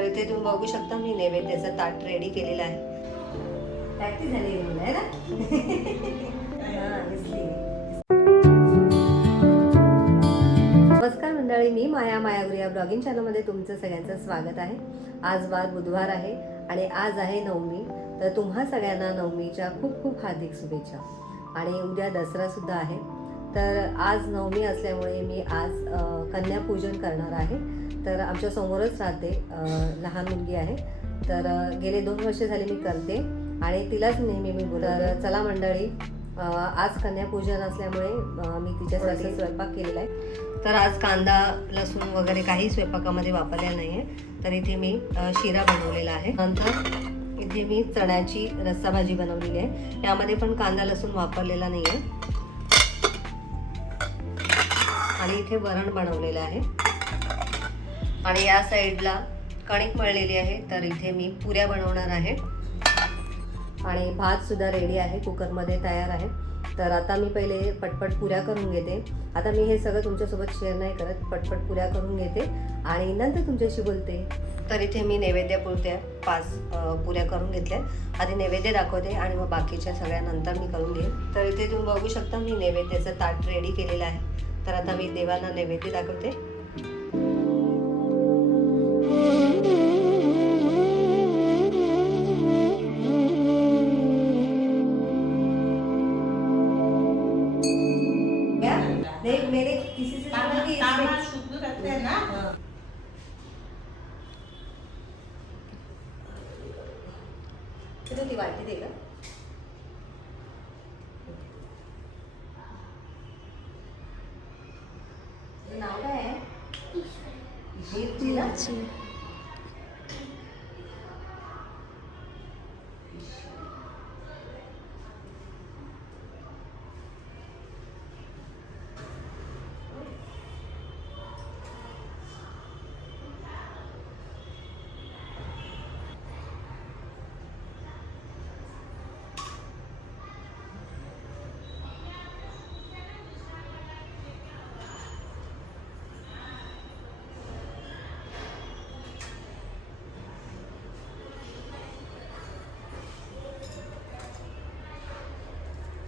तर इथे तुम्ही बघू शकता मी नैवेद्याचं ताट रेडी केलेलं आहे. प्रॅक्टिस झाली आहे मुलं आहे ना. नमस्कार मंडळी, मी मायागुरी या ब्लॉगिंग चॅनलमध्ये तुमचं सगळ्यांचं स्वागत आहे. आज वार बुधवार आहे आणि आज आहे नवमी. तर तुम्हा सगळ्यांना नवमीच्या खूप खूप हार्दिक शुभेच्छा. आणि उद्या दसरा सुद्धा आहे. तर आज नवमी असल्यामुळे मी आज कन्यापूजन करणार आहे. तर आमच्या समोरच राहते लहान मुलगी आहे. तर गेले 2 वर्ष झाली मी करते आणि तिलाच नेहमी मी तर चला मंडळी, आज कन्यापूजन असल्यामुळे मी तिच्यासाठी स्वयंपाक केलेला आहे. तर आज कांदा लसूण वगैरे काही स्वयंपाकामध्ये वापरलेला नाही आहे. तर इथे मी शिरा बनवलेला आहे. नंतर इथे मी चण्याची रस्सा भाजी बनवलेली आहे. यामध्ये पण कांदा लसूण वापरलेला नाही आहे. आणि इथे वरण बनवलेलं आहे. आणि या साईडला कणिक मळलेली आहे. तर इथे मी पुऱ्या बनवणार आहे. आणि भात सुद्धा रेडी आहे, कुकरमध्ये तयार आहे. तर आता मी पहिले पटपट पुऱ्या करून घेते. आता मी हे सगळं तुमच्यासोबत शेअर नाही करत, पटपट पुऱ्या करून घेते आणि नंतर तुमच्याशी बोलते. तर इथे मी नैवेद्यापुरत्या 5 पुऱ्या करून घेतल्या. आधी नैवेद्य दाखवते आणि मग बाकीच्या सगळ्या नंतर मी करून घेईन. तर इथे तुम्ही बघू शकता मी नैवेद्याचं ताट रेडी केलेलं आहे. तर आता मी देवांना नैवेद्य दाखवते. मेरे किसी से शुद्ध रखते हैं ना. ती वाटी दे का. नाव काय आहे.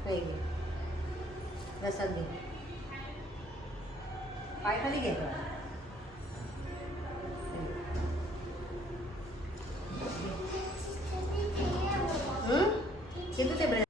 नाही घे प्रसाद घे. पाय खाली घे. किती ते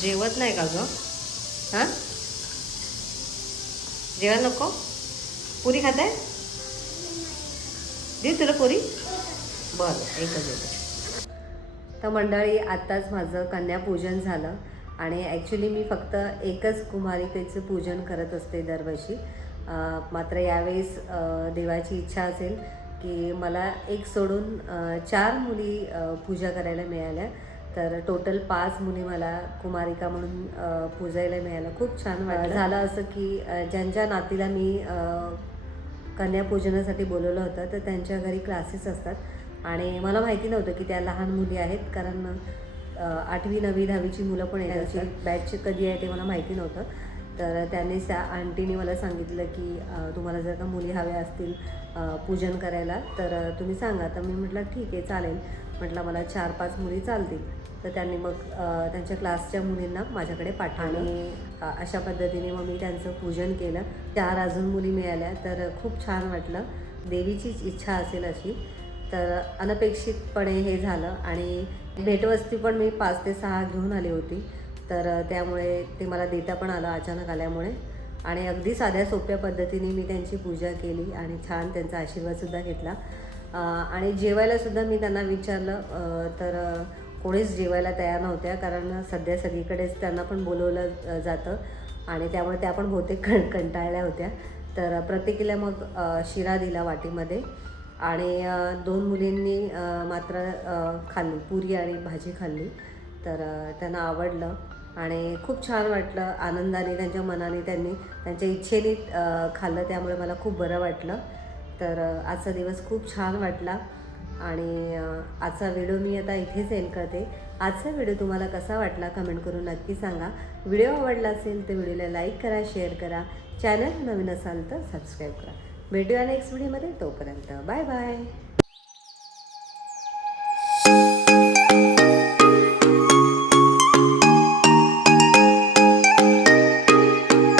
जेवत नाही का गं? हां, जेवायला नको? पुरी खात आहे? देऊ तुला पुरी? बरं, एकच. तर मंडळी, आत्ताच माझं कन्यापूजन झालं आणि ॲक्च्युली मी फक्त एकच कुमारिकेचं पूजन करत असते दरवर्षी. मात्र यावेळेस देवाची इच्छा असेल की मला एक सोडून 4 मुली पूजा करायला मिळाल्या. तर टोटल 5 मुली मला कुमारिका म्हणून पूजायला मिळाल्या. खूप छान वाटलं. झालं असं की ज्यांच्या नातीला मी कन्यापूजनासाठी बोलवलं होतं तर त्यांच्या घरी क्लासेस असतात आणि मला माहिती नव्हतं की त्या लहान मुली आहेत, कारण 8वी 9वी 10वीची मुलं पण यायची बॅच कधी आहे ते मला माहिती नव्हतं. तर त्यांनी त्या आंटीने मला सांगितलं की तुम्हाला जर का मुली हव्या असतील पूजन करायला तर तुम्ही सांगा. तर मी म्हटलं ठीक आहे, चालेल. म्हटलं मला 4-5 मुली चालतील. तर त्यांनी मग त्यांच्या क्लासच्या मुलींना माझ्याकडे पाठवलं आणि अशा पद्धतीने मग मी त्यांचं पूजन केलं. 4 अजून मुली मिळाल्या तर खूप छान वाटलं. देवीचीच इच्छा असेल अशी. तर अनपेक्षितपणे हे झालं आणि भेटवस्तू पण मी 5 ते 6 घेऊन आली होती. तर त्यामुळे ते मला देता पण आलं अचानक आल्यामुळे आणि अगदी साध्या सोप्या पद्धतीने मी त्यांची पूजा केली आणि छान त्यांचा आशीर्वादसुद्धा घेतला. आणि जेवायलासुद्धा मी त्यांना विचारलं तर कोणीच जेवायला तयार नव्हत्या, कारण सध्या सगळीकडेच त्यांना पण बोलवलं जातं आणि त्यामुळे त्या पण बहुतेक कंटाळल्या होत्या. तर प्रत्येकीला मग शिरा दिला वाटीमध्ये आणि 2 मुलींनी मात्र खाल्ली, पुरी आणि भाजी खाल्ली. तर त्यांना आवडलं आणि खूप छान वाटलं. आनंदाने त्यांच्या मनाने त्यांनी त्यांच्या इच्छेने खाल्लं, त्यामुळे मला खूप बरं वाटलं. तर आजचा दिवस खूप छान वाटला आणि आजचा व्हिडिओ मी आता इथेच एंड करते. आजचा व्हिडिओ तुम्हाला कसा वाटला कमेंट करून नक्की सांगा. व्हिडिओ आवडला असेल तर व्हिडिओला लाईक करा, शेअर करा. चॅनल नवीन असाल तर सबस्क्राईब करा. भेटूया नेक्स्ट व्हिडिओमध्ये. तोपर्यंत बाय बाय.